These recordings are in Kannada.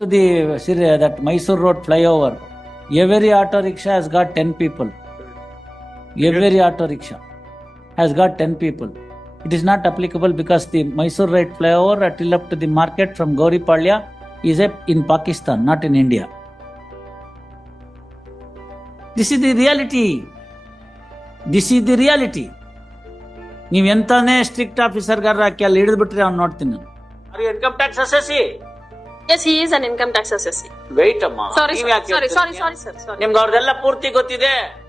to the Sir- that Mysore Road flyover, every auto rickshaw has got 10 people. Every auto rickshaw has got 10 people. It is not applicable because the Mysore Road flyover till up to the market from Gauri Palya is a, in Pakistan, not in India. This is the reality. This is the reality ನೀವು ಎಂತಾನೇ ಸ್ಟ್ರಿಕ್ಟ್ ಆಫೀಸರ್ಗಾರ ಹಾಕಿ ಅಲ್ಲಿ ಹಿಡಿದ್ಬಿಟ್ರೆ ಅವ್ನು ನೋಡ್ತೀನಿ ನಾನು income tax assessee yes he an income tax assessee wait ಅಮ್ಮ. ಸಾರಿ ಸಾರಿ ಸಾರಿ ಸಾರಿ ಸರ್ ನಿಮ್ಗೆ ಅವ್ರದ್ದೆಲ್ಲ ಪೂರ್ತಿ ಗೊತ್ತಿದೆ?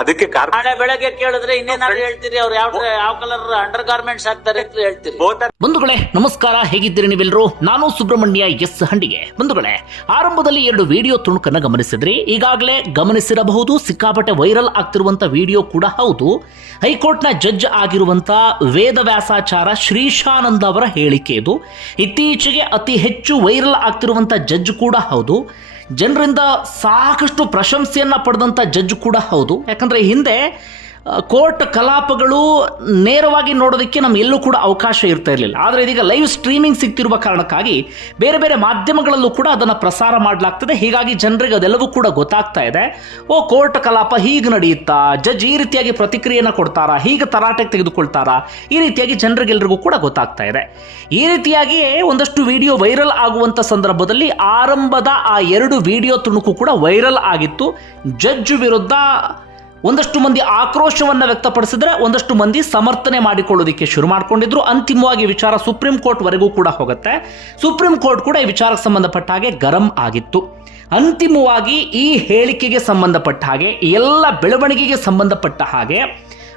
ಅದಕ್ಕೆ ಕಾರಣ ನಾಳೆ ಬೆಳಗ್ಗೆ ಕೇಳಿದ್ರೆ ಇನ್ನೇನಾದ್ರು ಹೇಳ್ತೀರಿ ಅವ್ರು ಯಾವ ಯಾವ ಕಲರ್ ಅಂಡರ್ ಗಾರ್ಮೆಂಟ್ಸ್ ಹಾಕ್ತಾರೆ ಅಂತ ಹೇಳ್ತೀರಿ ಬಂಧುಗಳೇ ನಮಸ್ಕಾರ ಹೇಗಿದ್ದೀರಿ ನೀವೆಲ್ಲರೂ ನಾನು ಸುಬ್ರಹ್ಮಣ್ಯ ಎಸ್ ಹಂಡಿಗೆ. ಬಂಧುಗಳೇ ಆರಂಭದಲ್ಲಿ ಎರಡು ವಿಡಿಯೋ ತುಣುಕನ್ನ ಗಮನಿಸಿದ್ರಿ. ಈಗಾಗಲೇ ಗಮನಿಸಿರಬಹುದು ಸಿಕ್ಕಾಪಟ್ಟೆ ವೈರಲ್ ಆಗ್ತಿರುವಂತ ವಿಡಿಯೋ ಕೂಡ ಹೌದು. ಹೈಕೋರ್ಟ್ನ ಜಡ್ಜ್ ಆಗಿರುವಂತ ವೇದವ್ಯಾಸಾಚಾರ ಶ್ರೀಶಾನಂದ ಅವರ ಹೇಳಿಕೆ ಇದು. ಇತ್ತೀಚೆಗೆ ಅತಿ ಹೆಚ್ಚು ವೈರಲ್ ಆಗ್ತಿರುವಂತ ಜಡ್ಜ್ ಕೂಡ ಹೌದು. ಜನರಿಂದ ಸಾಕಷ್ಟು ಪ್ರಶಂಸೆಯನ್ನ ಪಡೆದಂತ ಜಡ್ಜ್ ಕೂಡ ಹೌದು. ಯಾಕಂದ್ರೆ ಹಿಂದೆ ಕೋರ್ಟ್ ಕಲಾಪಗಳು ನೇರವಾಗಿ ನೋಡೋದಕ್ಕೆ ನಮ್ಗೆ ಎಲ್ಲೂ ಕೂಡ ಅವಕಾಶ ಇರ್ತಾ ಇರಲಿಲ್ಲ. ಆದರೆ ಇದೀಗ ಲೈವ್ ಸ್ಟ್ರೀಮಿಂಗ್ ಸಿಗ್ತಿರುವ ಕಾರಣಕ್ಕಾಗಿ ಬೇರೆ ಬೇರೆ ಮಾಧ್ಯಮಗಳಲ್ಲೂ ಕೂಡ ಅದನ್ನು ಪ್ರಸಾರ ಮಾಡಲಾಗ್ತದೆ. ಹೀಗಾಗಿ ಜನರಿಗೆ ಅದೆಲ್ಲವೂ ಕೂಡ ಗೊತ್ತಾಗ್ತಾ ಇದೆ. ಓ, ಕೋರ್ಟ್ ಕಲಾಪ ಹೀಗೆ ನಡೆಯುತ್ತಾ? ಜಡ್ಜ್ ಈ ರೀತಿಯಾಗಿ ಪ್ರತಿಕ್ರಿಯೆಯನ್ನು ಕೊಡ್ತಾರಾ? ಹೀಗೆ ತರಾಟೆಗೆ ತೆಗೆದುಕೊಳ್ತಾರಾ? ಈ ರೀತಿಯಾಗಿ ಜನರಿಗೆಲ್ಲರಿಗೂ ಕೂಡ ಗೊತ್ತಾಗ್ತಾ ಇದೆ. ಈ ರೀತಿಯಾಗಿ ಒಂದಷ್ಟು ವಿಡಿಯೋ ವೈರಲ್ ಆಗುವಂಥ ಸಂದರ್ಭದಲ್ಲಿ ಆರಂಭದ ಆ ಎರಡು ವಿಡಿಯೋ ತುಣುಕು ಕೂಡ ವೈರಲ್ ಆಗಿತ್ತು. ಜಡ್ಜ್ ವಿರುದ್ಧ ಒಂದಷ್ಟು ಮಂದಿ ಆಕ್ರೋಶವನ್ನು ವ್ಯಕ್ತಪಡಿಸಿದ್ರೆ ಒಂದಷ್ಟು ಮಂದಿ ಸಮರ್ಥನೆ ಮಾಡಿಕೊಳ್ಳೋದಕ್ಕೆ ಶುರು ಮಾಡಿಕೊಂಡಿದ್ರು. ಅಂತಿಮವಾಗಿ ವಿಚಾರ ಸುಪ್ರೀಂ ಕೋರ್ಟ್ ವರೆಗೂ ಕೂಡ ಹೋಗುತ್ತೆ. ಸುಪ್ರೀಂ ಕೋರ್ಟ್ ಕೂಡ ಈ ವಿಚಾರಕ್ಕೆ ಸಂಬಂಧಪಟ್ಟ ಹಾಗೆ ಗರಂ ಆಗಿತ್ತು. ಅಂತಿಮವಾಗಿ ಈ ಹೇಳಿಕೆಗೆ ಸಂಬಂಧಪಟ್ಟ ಹಾಗೆ ಎಲ್ಲ ಬೆಳವಣಿಗೆಗೆ ಸಂಬಂಧಪಟ್ಟ ಹಾಗೆ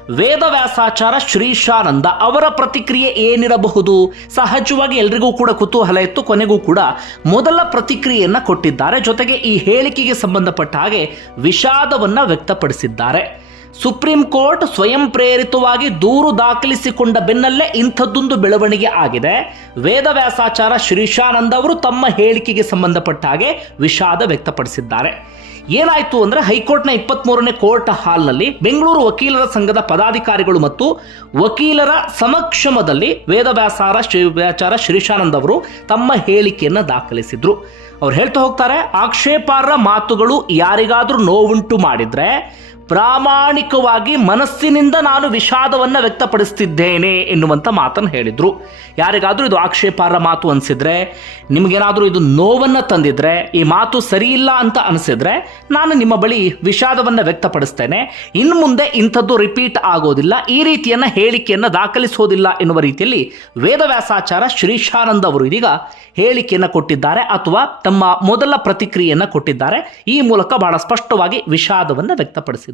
ವೇದವ್ಯಾಸಾಚಾರ ಶ್ರೀಶಾನಂದ ಅವರ ಪ್ರತಿಕ್ರಿಯೆ ಏನಿರಬಹುದು? ಸಹಜವಾಗಿ ಎಲ್ರಿಗೂ ಕೂಡ ಕುತೂಹಲ ಇತ್ತು, ಕೊನೆಗೂ ಕೂಡ ಮೊದಲ ಪ್ರತಿಕ್ರಿಯೆಯನ್ನ ಕೊಟ್ಟಿದ್ದಾರೆ. ಜೊತೆಗೆ ಈ ಹೇಳಿಕೆಗೆ ಸಂಬಂಧಪಟ್ಟ ಹಾಗೆ ವಿಷಾದವನ್ನ ವ್ಯಕ್ತಪಡಿಸಿದ್ದಾರೆ. ಸುಪ್ರೀಂ ಕೋರ್ಟ್ ಸ್ವಯಂ ಪ್ರೇರಿತವಾಗಿ ದೂರು ದಾಖಲಿಸಿಕೊಂಡ ಬೆನ್ನಲ್ಲೇ ಇಂಥದ್ದೊಂದು ಬೆಳವಣಿಗೆ ಆಗಿದೆ. ವೇದವ್ಯಾಸಾಚಾರ ಶ್ರೀಶಾನಂದ ಅವರು ತಮ್ಮ ಹೇಳಿಕೆಗೆ ಸಂಬಂಧಪಟ್ಟ ಹಾಗೆ ವಿಷಾದ ವ್ಯಕ್ತಪಡಿಸಿದ್ದಾರೆ. ಏನಾಯ್ತು ಅಂದ್ರೆ ಹೈಕೋರ್ಟ್ನ ಇಪ್ಪತ್ಮೂರನೇ ಕೋರ್ಟ್ ಹಾಲ್ನಲ್ಲಿ ಬೆಂಗಳೂರು ವಕೀಲರ ಸಂಘದ ಪದಾಧಿಕಾರಿಗಳು ಮತ್ತು ವಕೀಲರ ಸಮಕ್ಷಮದಲ್ಲಿ ವೇದವ್ಯಾಸಾರ ಶ್ರೀವ್ಯಾಚಾರ ಶ್ರೀಶಾನಂದ್ ಅವರು ತಮ್ಮ ಹೇಳಿಕೆಯನ್ನು ದಾಖಲಿಸಿದ್ರು. ಅವ್ರು ಹೇಳ್ತಾ ಹೋಗ್ತಾರೆ, ಆಕ್ಷೇಪಾರ್ಹ ಮಾತುಗಳು ಯಾರಿಗಾದರೂ ನೋವುಂಟು ಮಾಡಿದ್ರೆ ಪ್ರಾಮಾಣಿಕವಾಗಿ ಮನಸ್ಸಿನಿಂದ ನಾನು ವಿಷಾದವನ್ನು ವ್ಯಕ್ತಪಡಿಸ್ತಿದ್ದೇನೆ ಎನ್ನುವಂಥ ಮಾತನ್ನು ಹೇಳಿದರು. ಯಾರಿಗಾದರೂ ಇದು ಆಕ್ಷೇಪಾರ್ಹ ಮಾತು ಅನಿಸಿದ್ರೆ, ನಿಮಗೇನಾದರೂ ಇದು ನೋವನ್ನು ತಂದಿದ್ರೆ, ಈ ಮಾತು ಸರಿಯಿಲ್ಲ ಅಂತ ಅನಿಸಿದರೆ ನಾನು ನಿಮ್ಮ ಬಳಿ ವಿಷಾದವನ್ನು ವ್ಯಕ್ತಪಡಿಸ್ತೇನೆ. ಇನ್ನು ಮುಂದೆ ಇಂಥದ್ದು ರಿಪೀಟ್ ಆಗೋದಿಲ್ಲ, ಈ ರೀತಿಯನ್ನು ಹೇಳಿಕೆಯನ್ನು ದಾಖಲಿಸೋದಿಲ್ಲ ಎನ್ನುವ ರೀತಿಯಲ್ಲಿ ವೇದವ್ಯಾಸಾಚಾರ ಶ್ರೀಶಾನಂದ ಅವರು ಇದೀಗ ಹೇಳಿಕೆಯನ್ನು ಕೊಟ್ಟಿದ್ದಾರೆ ಅಥವಾ ತಮ್ಮ ಮೊದಲ ಪ್ರತಿಕ್ರಿಯೆಯನ್ನು ಕೊಟ್ಟಿದ್ದಾರೆ. ಈ ಮೂಲಕ ಬಹಳ ಸ್ಪಷ್ಟವಾಗಿ ವಿಷಾದವನ್ನು ವ್ಯಕ್ತಪಡಿಸಿದ್ದಾರೆ.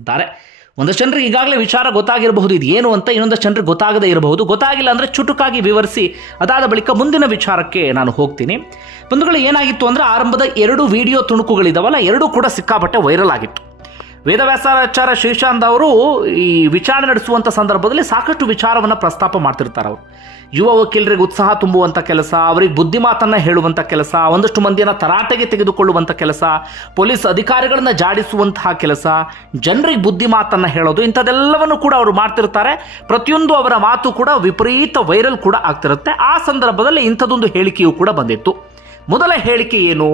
ಒಂದಷ್ಟು ಜನರಿಗೆ ಈಗಾಗಲೇ ವಿಚಾರ ಗೊತ್ತಾಗಿರಬಹುದು, ಇದು ಏನು ಅಂತ ಇನ್ನೊಂದಷ್ಟು ಜನರಿಗೆ ಗೊತ್ತಾಗದೇ ಇರಬಹುದು. ಗೊತ್ತಾಗಿಲ್ಲ ಅಂದರೆ ಚುಟುಕಾಗಿ ವಿವರಿಸಿ, ಅದಾದ ಬಳಿಕ ಮುಂದಿನ ವಿಚಾರಕ್ಕೆ ನಾನು ಹೋಗ್ತೀನಿ. ಬಂಧುಗಳು, ಏನಾಗಿತ್ತು ಅಂದರೆ ಆರಂಭದ ಎರಡು ವಿಡಿಯೋ ತುಣುಕುಗಳಿದಾವಲ್ಲ, ಎರಡೂ ಕೂಡ ಸಿಕ್ಕಾಪಟ್ಟೆ ವೈರಲ್ ಆಗಿತ್ತು. ವೇದವ್ಯಾಸಾಚಾರ ಶ್ರೀಶಾಂತ್ ಅವರು ಈ ವಿಚಾರಣೆ ನಡೆಸುವಂಥ ಸಂದರ್ಭದಲ್ಲಿ ಸಾಕಷ್ಟು ವಿಚಾರವನ್ನು ಪ್ರಸ್ತಾಪ ಮಾಡ್ತಿರ್ತಾರೆ ಅವರು. ಯುವ ವಕೀಲರಿಗೆ ಉತ್ಸಾಹ ತುಂಬುವಂಥ ಕೆಲಸ, ಅವರಿಗೆ ಬುದ್ಧಿಮಾತನ್ನು ಹೇಳುವಂಥ ಕೆಲಸ, ಒಂದಷ್ಟು ಮಂದಿಯನ್ನು ತರಾಟೆಗೆ ತೆಗೆದುಕೊಳ್ಳುವಂಥ ಕೆಲಸ, ಪೊಲೀಸ್ ಅಧಿಕಾರಿಗಳನ್ನ ಜಾಡಿಸುವಂತಹ ಕೆಲಸ, ಜನರಿಗೆ ಬುದ್ಧಿಮಾತನ್ನು ಹೇಳೋದು ಇಂಥದ್ದೆಲ್ಲವನ್ನು ಕೂಡ ಅವರು ಮಾಡ್ತಿರ್ತಾರೆ. ಪ್ರತಿಯೊಂದು ಅವರ ಮಾತು ಕೂಡ ವಿಪರೀತ ವೈರಲ್ ಕೂಡ ಆಗ್ತಿರುತ್ತೆ. ಆ ಸಂದರ್ಭದಲ್ಲಿ ಇಂಥದ್ದೊಂದು ಹೇಳಿಕೆಯೂ ಕೂಡ ಬಂದಿತ್ತು. ಮೊದಲ ಹೇಳಿಕೆ ಏನು?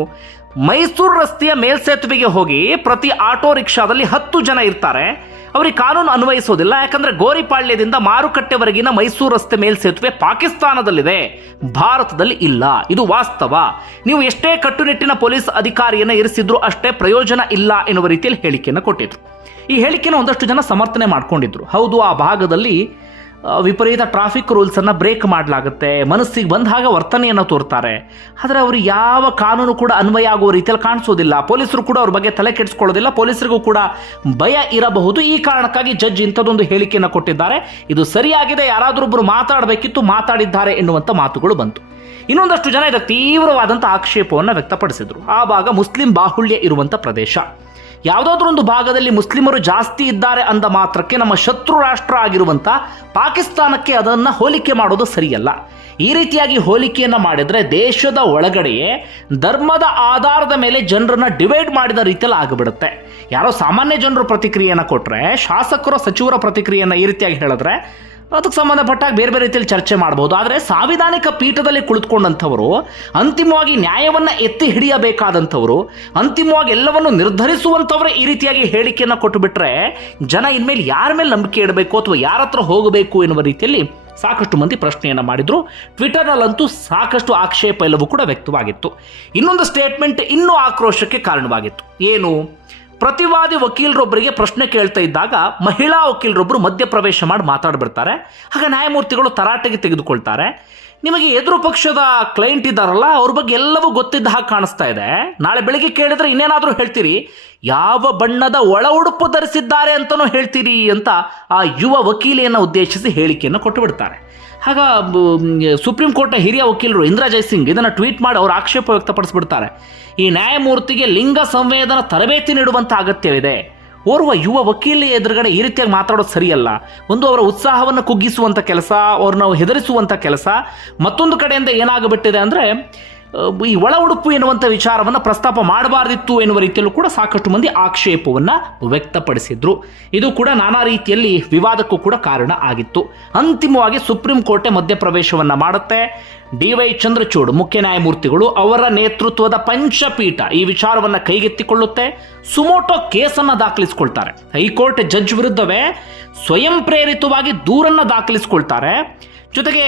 ಮೈಸೂರು ರಸ್ತೆಯ ಮೇಲ್ಸೇತುವೆಗೆ ಹೋಗಿ ಪ್ರತಿ ಆಟೋ ರಿಕ್ಷಾದಲ್ಲಿ ಹತ್ತು ಜನ ಇರ್ತಾರೆ. ಅವರಿಗೆ ಕಾನೂನು ಅನ್ವಯಿಸೋದಿಲ್ಲ, ಯಾಕಂದ್ರೆ ಗೋರಿಪಾಳ್ಯದಿಂದ ಮಾರುಕಟ್ಟೆವರೆಗಿನ ಮೈಸೂರು ರಸ್ತೆ ಮೇಲ್ಸೇತುವೆ ಪಾಕಿಸ್ತಾನದಲ್ಲಿದೆ. ಭಾರತದಲ್ಲಿ ಇಲ್ಲ, ಇದು ವಾಸ್ತವ. ನೀವು ಎಷ್ಟೇ ಕಟ್ಟುನಿಟ್ಟಿನ ಪೊಲೀಸ್ ಅಧಿಕಾರಿಯನ್ನು ಇರಿಸಿದ್ರು ಅಷ್ಟೇ ಪ್ರಯೋಜನ ಇಲ್ಲ ಎನ್ನುವ ರೀತಿಯಲ್ಲಿ ಹೇಳಿಕೆಯನ್ನು ಕೊಟ್ಟಿದ್ರು. ಈ ಹೇಳಿಕೆನ ಒಂದಷ್ಟು ಜನ ಸಮರ್ಥನೆ ಮಾಡ್ಕೊಂಡಿದ್ರು. ಹೌದು, ಆ ಭಾಗದಲ್ಲಿ ವಿಪರೀತ ಟ್ರಾಫಿಕ್ ರೂಲ್ಸನ್ನು ಬ್ರೇಕ್ ಮಾಡಲಾಗುತ್ತೆ. ಮನಸ್ಸಿಗೆ ಬಂದ ಹಾಗೆ ವರ್ತನೆಯನ್ನು ತೋರ್ತಾರೆ. ಆದರೆ ಅವರು ಯಾವ ಕಾನೂನು ಕೂಡ ಅನ್ವಯ ಆಗುವ ರೀತಿಯಲ್ಲಿ ಕಾಣಿಸೋದಿಲ್ಲ. ಪೊಲೀಸರು ಕೂಡ ಅವ್ರ ಬಗ್ಗೆ ತಲೆ ಕೆಡಿಸ್ಕೊಳ್ಳೋದಿಲ್ಲ. ಪೊಲೀಸರಿಗೂ ಕೂಡ ಭಯ ಇರಬಹುದು. ಈ ಕಾರಣಕ್ಕಾಗಿ ಜಡ್ಜ್ ಇಂಥದ್ದೊಂದು ಹೇಳಿಕೆಯನ್ನು ಕೊಟ್ಟಿದ್ದಾರೆ. ಇದು ಸರಿಯಾಗಿದೆ. ಯಾರಾದರೊಬ್ಬರು ಮಾತಾಡಬೇಕಿತ್ತು ಮಾತಾಡಿದ್ದಾರೆ ಎನ್ನುವಂಥ ಮಾತುಗಳು ಬಂತು. ಇನ್ನೊಂದಷ್ಟು ಜನ ಇದಕ್ಕೆ ತೀವ್ರವಾದಂಥ ಆಕ್ಷೇಪವನ್ನು ವ್ಯಕ್ತಪಡಿಸಿದರು. ಆ ಭಾಗ ಮುಸ್ಲಿಂ ಬಾಹುಳ್ಯ ಇರುವಂಥ ಪ್ರದೇಶ. ಯಾವುದಾದ್ರೂ ಒಂದು ಭಾಗದಲ್ಲಿ ಮುಸ್ಲಿಮರು ಜಾಸ್ತಿ ಇದ್ದಾರೆ ಅಂದ ಮಾತ್ರಕ್ಕೆ ನಮ್ಮ ಶತ್ರು ರಾಷ್ಟ್ರ ಆಗಿರುವಂಥ ಪಾಕಿಸ್ತಾನಕ್ಕೆ ಅದನ್ನು ಹೋಲಿಕೆ ಮಾಡೋದು ಸರಿಯಲ್ಲ. ಈ ರೀತಿಯಾಗಿ ಹೋಲಿಕೆಯನ್ನು ಮಾಡಿದರೆ ದೇಶದ ಒಳಗಡೆಯೇ ಧರ್ಮದ ಆಧಾರದ ಮೇಲೆ ಜನರನ್ನ ಡಿವೈಡ್ ಮಾಡಿದ ರೀತಿಯಲ್ಲಿ ಆಗಿಬಿಡುತ್ತೆ. ಯಾರೋ ಸಾಮಾನ್ಯ ಜನರು ಪ್ರತಿಕ್ರಿಯೆಯನ್ನು ಕೊಟ್ಟರೆ ಶಾಸಕರ, ಸಚಿವರ ಪ್ರತಿಕ್ರಿಯೆಯನ್ನು ಈ ರೀತಿಯಾಗಿ ಹೇಳಿದ್ರೆ ಅದಕ್ಕೆ ಸಂಬಂಧಪಟ್ಟಾಗ ಬೇರೆ ಬೇರೆ ರೀತಿಯಲ್ಲಿ ಚರ್ಚೆ ಮಾಡಬಹುದು ಆದರೆ ಸಾಂವಿಧಾನಿಕ ಪೀಠದಲ್ಲಿ ಕುಳಿತುಕೊಂಡಂಥವರು, ಅಂತಿಮವಾಗಿ ನ್ಯಾಯವನ್ನು ಎತ್ತಿ ಹಿಡಿಯಬೇಕಾದಂಥವರು, ಅಂತಿಮವಾಗಿ ಎಲ್ಲವನ್ನು ನಿರ್ಧರಿಸುವಂಥವರೇ ಈ ರೀತಿಯಾಗಿ ಹೇಳಿಕೆಯನ್ನು ಕೊಟ್ಟು ಬಿಟ್ಟರೆ ಜನ ಇನ್ಮೇಲೆ ಯಾರ ಮೇಲೆ ನಂಬಿಕೆ ಇಡಬೇಕು ಅಥವಾ ಯಾರ ಹತ್ರ ಹೋಗಬೇಕು ಎನ್ನುವ ರೀತಿಯಲ್ಲಿ ಸಾಕಷ್ಟು ಮಂದಿ ಪ್ರಶ್ನೆಯನ್ನು ಮಾಡಿದರು. ಟ್ವಿಟರ್ನಲ್ಲಂತೂ ಸಾಕಷ್ಟು ಆಕ್ಷೇಪ ಎಲ್ಲವೂ ಕೂಡ ವ್ಯಕ್ತವಾಗಿತ್ತು. ಇನ್ನೊಂದು ಸ್ಟೇಟ್ಮೆಂಟ್ ಇನ್ನೂ ಆಕ್ರೋಶಕ್ಕೆ ಕಾರಣವಾಗಿತ್ತು. ಏನು? ಪ್ರತಿವಾದಿ ವಕೀಲರೊಬ್ಬರಿಗೆ ಪ್ರಶ್ನೆ ಕೇಳ್ತಾ ಇದ್ದಾಗ ಮಹಿಳಾ ವಕೀಲರೊಬ್ಬರು ಮಧ್ಯಪ್ರವೇಶ ಮಾಡಿ ಮಾತಾಡ್ಬಿಡ್ತಾರೆ. ಆಗ ನ್ಯಾಯಮೂರ್ತಿಗಳು ತರಾಟೆಗೆ ತೆಗೆದುಕೊಳ್ತಾರೆ. ನಿಮಗೆ ಎದುರು ಪಕ್ಷದ ಕ್ಲೈಂಟ್ ಇದ್ದಾರಲ್ಲ, ಅವ್ರ ಬಗ್ಗೆ ಎಲ್ಲವೂ ಗೊತ್ತಿದ್ದ ಹಾಗೆ ಕಾಣಿಸ್ತಾ ಇದೆ. ನಾಳೆ ಬೆಳಿಗ್ಗೆ ಕೇಳಿದ್ರೆ ಇನ್ನೇನಾದರೂ ಹೇಳ್ತೀರಿ? ಯಾವ ಬಣ್ಣದ ಒಳ ಉಡುಪು ಧರಿಸಿದ್ದಾರೆ ಅಂತಲೂ ಹೇಳ್ತೀರಿ ಅಂತ ಆ ಯುವ ವಕೀಲೆಯನ್ನು ಉದ್ದೇಶಿಸಿ ಹೇಳಿಕೆಯನ್ನು ಕೊಟ್ಟು ಬಿಡ್ತಾರೆ ಆಗ ಸುಪ್ರೀಂ ಕೋರ್ಟ್ನ ಹಿರಿಯ ವಕೀಲರು ಇಂದಿರಾ ಜೈಸಿಂಗ್ ಇದನ್ನು ಟ್ವೀಟ್ ಮಾಡಿ ಅವರು ಆಕ್ಷೇಪ ವ್ಯಕ್ತಪಡಿಸ್ಬಿಡ್ತಾರೆ. ಈ ನ್ಯಾಯಮೂರ್ತಿಗೆ ಲಿಂಗ ಸಂವೇದನ ತರಬೇತಿ ನೀಡುವಂಥ ಅಗತ್ಯವಿದೆ. ಓರ್ವ ಯುವ ವಕೀಲ ಎದುರುಗಡೆ ಈ ರೀತಿಯಾಗಿ ಮಾತಾಡೋದು ಸರಿಯಲ್ಲ. ಒಂದು ಅವರ ಉತ್ಸಾಹವನ್ನು ಕುಗ್ಗಿಸುವಂಥ ಕೆಲಸ, ಅವ್ರನ್ನ ಹೆದರಿಸುವಂಥ ಕೆಲಸ, ಮತ್ತೊಂದು ಕಡೆಯಿಂದ ಏನಾಗಬಿಟ್ಟಿದೆ ಅಂದರೆ ಈ ಒಳ ಉಡುಪು ಎನ್ನುವಂಥ ವಿಚಾರವನ್ನು ಪ್ರಸ್ತಾಪ ಮಾಡಬಾರ್ದಿತ್ತು ಎನ್ನುವ ರೀತಿಯಲ್ಲೂ ಕೂಡ ಸಾಕಷ್ಟು ಮಂದಿ ಆಕ್ಷೇಪವನ್ನು ವ್ಯಕ್ತಪಡಿಸಿದ್ರು. ಇದು ಕೂಡ ನಾನಾ ರೀತಿಯಲ್ಲಿ ವಿವಾದಕ್ಕೂ ಕೂಡ ಕಾರಣ ಆಗಿತ್ತು. ಅಂತಿಮವಾಗಿ ಸುಪ್ರೀಂ ಕೋರ್ಟೆ ಮಧ್ಯಪ್ರವೇಶವನ್ನು ಮಾಡುತ್ತೆ. ಡಿ ವೈ ಚಂದ್ರಚೂಡ್ ಮುಖ್ಯ ನ್ಯಾಯಮೂರ್ತಿಗಳು ಅವರ ನೇತೃತ್ವದ ಪಂಚಪೀಠ ಈ ವಿಚಾರವನ್ನು ಕೈಗೆತ್ತಿಕೊಳ್ಳುತ್ತೆ. ಸುಮೋಟೋ ಕೇಸನ್ನು ದಾಖಲಿಸಿಕೊಳ್ತಾರೆ. ಹೈಕೋರ್ಟ್ ಜಡ್ಜ್ ವಿರುದ್ಧವೇ ಸ್ವಯಂ ಪ್ರೇರಿತವಾಗಿ ದೂರನ್ನು ದಾಖಲಿಸಿಕೊಳ್ತಾರೆ. ಜೊತೆಗೆ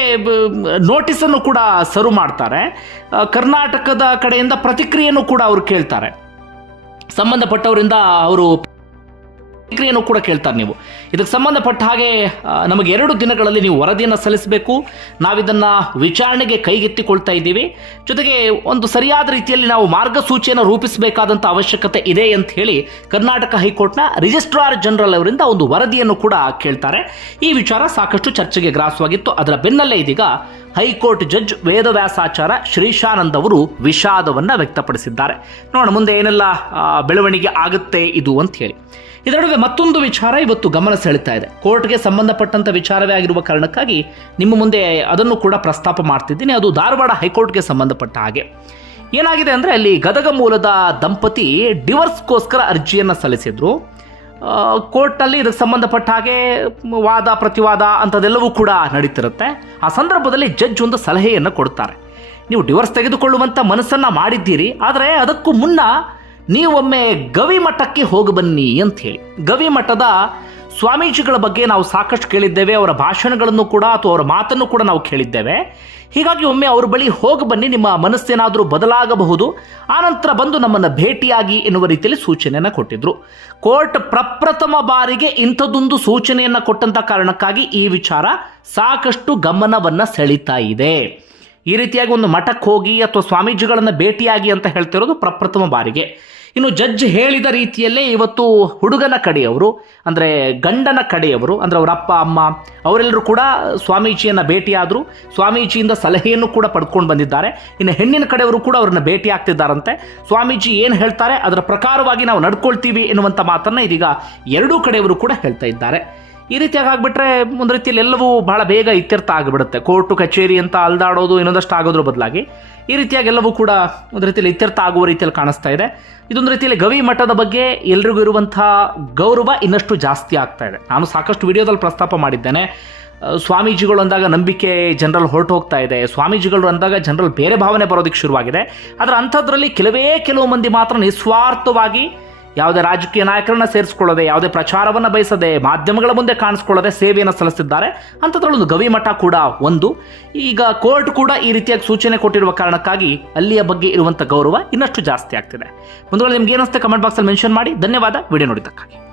ನೋಟಿಸನ್ನು ಕೂಡ ಸರ್ವ್ ಮಾಡ್ತಾರೆ. ಕರ್ನಾಟಕದ ಕಡೆಯಿಂದ ಪ್ರತಿಕ್ರಿಯೆಯನ್ನು ಕೂಡ ಅವರು ಕೇಳ್ತಾರೆ. ಸಂಬಂಧಪಟ್ಟವರಿಂದ ಅವರು ಪ್ರತಿಕ್ರಿಯೆಯನ್ನು ಕೂಡ ಕೇಳ್ತಾರೆ ನೀವು. ಇದಕ್ಕೆ ಸಂಬಂಧಪಟ್ಟ ಹಾಗೆ ನಮಗೆ ಎರಡು ದಿನಗಳಲ್ಲಿ ನೀವು ವರದಿಯನ್ನು ಸಲ್ಲಿಸಬೇಕು. ನಾವಿದನ್ನು ವಿಚಾರಣೆಗೆ ಕೈಗೆತ್ತಿಕೊಳ್ತಾ ಇದ್ದೀವಿ. ಜೊತೆಗೆ ಒಂದು ಸರಿಯಾದ ರೀತಿಯಲ್ಲಿ ನಾವು ಮಾರ್ಗಸೂಚಿಯನ್ನು ರೂಪಿಸಬೇಕಾದಂಥ ಅವಶ್ಯಕತೆ ಇದೆ ಅಂತ ಹೇಳಿ ಕರ್ನಾಟಕ ಹೈಕೋರ್ಟ್ನ ರಿಜಿಸ್ಟ್ರಾರ್ ಜನರಲ್ ಅವರಿಂದ ಒಂದು ವರದಿಯನ್ನು ಕೂಡ ಕೇಳ್ತಾರೆ. ಈ ವಿಚಾರ ಸಾಕಷ್ಟು ಚರ್ಚೆಗೆ ಗ್ರಾಸವಾಗಿತ್ತು. ಅದರ ಬೆನ್ನಲ್ಲೇ ಇದೀಗ ಹೈಕೋರ್ಟ್ ಜಡ್ಜ್ ವೇದವ್ಯಾಸಾಚಾರ ಶ್ರೀಶಾನಂದ್ ಅವರು ವಿಷಾದವನ್ನು ವ್ಯಕ್ತಪಡಿಸಿದ್ದಾರೆ. ನೋಡೋಣ ಮುಂದೆ ಏನೆಲ್ಲ ಬೆಳವಣಿಗೆ ಆಗುತ್ತೆ ಇದು ಅಂತ ಹೇಳಿ. ಇದರ ಮತ್ತೊಂದು ವಿಚಾರ ಇವತ್ತು ಗಮನ ಸೆಳೀತಾ ಇದೆ. ಕೋರ್ಟ್ಗೆ ಸಂಬಂಧಪಟ್ಟಂತ ವಿಚಾರವೇ ಆಗಿರುವ ಕಾರಣಕ್ಕಾಗಿ ನಿಮ್ಮ ಮುಂದೆ ಅದನ್ನು ಕೂಡ ಪ್ರಸ್ತಾಪ ಮಾಡ್ತಿದ್ದೀನಿ. ಅದು ಧಾರವಾಡ ಹೈಕೋರ್ಟ್ಗೆ ಸಂಬಂಧಪಟ್ಟ ಹಾಗೆ. ಏನಾಗಿದೆ ಅಂದರೆ ಅಲ್ಲಿ ಗದಗ ಮೂಲದ ದಂಪತಿ ಡಿವರ್ಸ್ಗೋಸ್ಕರ ಅರ್ಜಿಯನ್ನು ಸಲ್ಲಿಸಿದ್ರು. ಕೋರ್ಟ್ ಕೋರ್ಟ್ನಲ್ಲಿ ಇದಕ್ಕೆ ಸಂಬಂಧಪಟ್ಟ ಹಾಗೆ ವಾದ, ಪ್ರತಿವಾದ ಅಂಥದ್ದೆಲ್ಲವೂ ಕೂಡ ನಡೀತಿರುತ್ತೆ. ಆ ಸಂದರ್ಭದಲ್ಲಿ ಜಡ್ಜ್ ಒಂದು ಸಲಹೆಯನ್ನು ಕೊಡ್ತಾರೆ. ನೀವು ಡಿವರ್ಸ್ ತೆಗೆದುಕೊಳ್ಳುವಂಥ ಮನಸ್ಸನ್ನು ಮಾಡಿದ್ದೀರಿ. ಆದರೆ ಅದಕ್ಕೂ ಮುನ್ನ ನೀವೊಮ್ಮೆ ಗವಿ ಮಠಕ್ಕೆ ಹೋಗಿ ಬನ್ನಿ ಅಂತ ಹೇಳಿ ಗವಿ ಮಠದ ಸ್ವಾಮೀಜಿಗಳ ಬಗ್ಗೆ ನಾವು ಸಾಕಷ್ಟು ಕೇಳಿದ್ದೇವೆ, ಅವರ ಭಾಷಣಗಳನ್ನು ಕೂಡ ಅಥವಾ ಅವರ ಮಾತನ್ನು ಕೂಡ ನಾವು ಕೇಳಿದ್ದೇವೆ. ಹೀಗಾಗಿ ಒಮ್ಮೆ ಅವ್ರ ಬಳಿ ಹೋಗಿ ಬನ್ನಿ, ನಿಮ್ಮ ಮನಸ್ಸೇನಾದರೂ ಬದಲಾಗಬಹುದು. ಆನಂತರ ಬಂದು ನಮ್ಮನ್ನು ಭೇಟಿಯಾಗಿ ಎನ್ನುವ ರೀತಿಯಲ್ಲಿ ಸೂಚನೆಯನ್ನು ಕೊಟ್ಟಿದ್ರು. ಕೋರ್ಟ್ ಪ್ರಪ್ರಥಮ ಬಾರಿಗೆ ಇಂಥದ್ದೊಂದು ಸೂಚನೆಯನ್ನು ಕೊಟ್ಟಂತ ಕಾರಣಕ್ಕಾಗಿ ಈ ವಿಚಾರ ಸಾಕಷ್ಟು ಗಮನವನ್ನು ಸೆಳೀತಾ ಇದೆ. ಈ ರೀತಿಯಾಗಿ ಒಂದು ಮಠಕ್ಕೆ ಹೋಗಿ ಅಥವಾ ಸ್ವಾಮೀಜಿಗಳನ್ನು ಭೇಟಿಯಾಗಿ ಅಂತ ಹೇಳ್ತಿರೋದು ಪ್ರಪ್ರಥಮ ಬಾರಿಗೆ. ಇನ್ನು ಜಡ್ಜ್ ಹೇಳಿದ ರೀತಿಯಲ್ಲೇ ಇವತ್ತು ಹುಡುಗನ ಕಡೆಯವರು, ಅಂದರೆ ಗಂಡನ ಕಡೆಯವರು, ಅಂದರೆ ಅವರ ಅಪ್ಪ, ಅಮ್ಮ, ಅವರೆಲ್ಲರೂ ಕೂಡ ಸ್ವಾಮೀಜಿಯನ್ನು ಭೇಟಿಯಾದರು. ಸ್ವಾಮೀಜಿಯಿಂದ ಸಲಹೆಯನ್ನು ಕೂಡ ಪಡ್ಕೊಂಡು ಬಂದಿದ್ದಾರೆ. ಇನ್ನು ಹೆಣ್ಣಿನ ಕಡೆಯವರು ಕೂಡ ಅವ್ರನ್ನ ಭೇಟಿ ಆಗ್ತಿದ್ದಾರಂತೆ. ಸ್ವಾಮೀಜಿ ಏನು ಹೇಳ್ತಾರೆ, ಅದರ ಪ್ರಕಾರವಾಗಿ ನಾವು ನಡ್ಕೊಳ್ತೀವಿ ಎನ್ನುವಂಥ ಮಾತನ್ನು ಇದೀಗ ಎರಡೂ ಕಡೆಯವರು ಕೂಡ ಹೇಳ್ತಾ ಇದ್ದಾರೆ. ಈ ರೀತಿಯಾಗಿ ಆಗಿಬಿಟ್ರೆ ಒಂದು ರೀತಿಯಲ್ಲಿ ಎಲ್ಲವೂ ಬಹಳ ಬೇಗ ಇತ್ಯರ್ಥ ಆಗಿಬಿಡುತ್ತೆ. ಕೋರ್ಟು, ಕಚೇರಿ ಅಂತ ಅಲ್ದಾಡೋದು ಇನ್ನೊಂದಷ್ಟು ಆಗೋದ್ರ ಬದಲಾಗಿ. ಈ ರೀತಿಯಾಗಿ ಎಲ್ಲವೂ ಕೂಡ ಒಂದು ರೀತಿಯಲ್ಲಿ ಇತ್ಯರ್ಥ ಆಗುವ ರೀತಿಯಲ್ಲಿ ಕಾಣಿಸ್ತಾ ಇದೆ. ಇದೊಂದು ರೀತಿಯಲ್ಲಿ ಗವಿ ಮಠದ ಬಗ್ಗೆ ಎಲ್ರಿಗೂ ಇರುವಂಥ ಗೌರವ ಇನ್ನಷ್ಟು ಜಾಸ್ತಿ ಆಗ್ತಾ ಇದೆ. ನಾನು ಸಾಕಷ್ಟು ವಿಡಿಯೋದಲ್ಲಿ ಪ್ರಸ್ತಾಪ ಮಾಡಿದ್ದೇನೆ. ಸ್ವಾಮೀಜಿಗಳು ಅಂದಾಗ ನಂಬಿಕೆ ಜನರಲ್ ಹೊರಟು ಹೋಗ್ತಾ ಇದೆ. ಸ್ವಾಮೀಜಿಗಳು ಅಂದಾಗ ಜನರಲ್ ಬೇರೆ ಭಾವನೆ ಬರೋದಕ್ಕೆ ಶುರುವಾಗಿದೆ. ಆದರೆ ಅಂಥದ್ರಲ್ಲಿ ಕೆಲವೇ ಕೆಲವು ಮಂದಿ ಮಾತ್ರ ನಿಸ್ವಾರ್ಥವಾಗಿ ಯಾವುದೇ ರಾಜಕೀಯ ನಾಯಕರನ್ನ ಸೇರಿಸಿಕೊಳ್ಳದೆ, ಯಾವುದೇ ಪ್ರಚಾರವನ್ನು ಬಯಸದೆ, ಮಾಧ್ಯಮಗಳ ಮುಂದೆ ಕಾಣಿಸ್ಕೊಳ್ಳದೆ ಸೇವೆಯನ್ನು ಸಲ್ಲಿಸಿದ್ದಾರೆ ಒಂದು ಗವಿಮಠ ಕೂಡ ಒಂದು. ಈಗ ಕೋರ್ಟ್ ಕೂಡ ಈ ರೀತಿಯಾಗಿ ಸೂಚನೆ ಕೊಟ್ಟಿರುವ ಕಾರಣಕ್ಕಾಗಿ ಅಲ್ಲಿಯ ಬಗ್ಗೆ ಇರುವಂಥ ಗೌರವ ಇನ್ನಷ್ಟು ಜಾಸ್ತಿ ಆಗ್ತಿದೆ. ಮುಂದುಗಡೆ ನಿಮ್ಗೆ ಏನಿಸುತ್ತೆ ಕಮೆಂಟ್ ಬಾಕ್ಸಲ್ಲಿ ಮೆನ್ಷನ್ ಮಾಡಿ. ಧನ್ಯವಾದ. ವಿಡಿಯೋ ನೋಡಿದ್ದಕ್ಕಾಗಿ.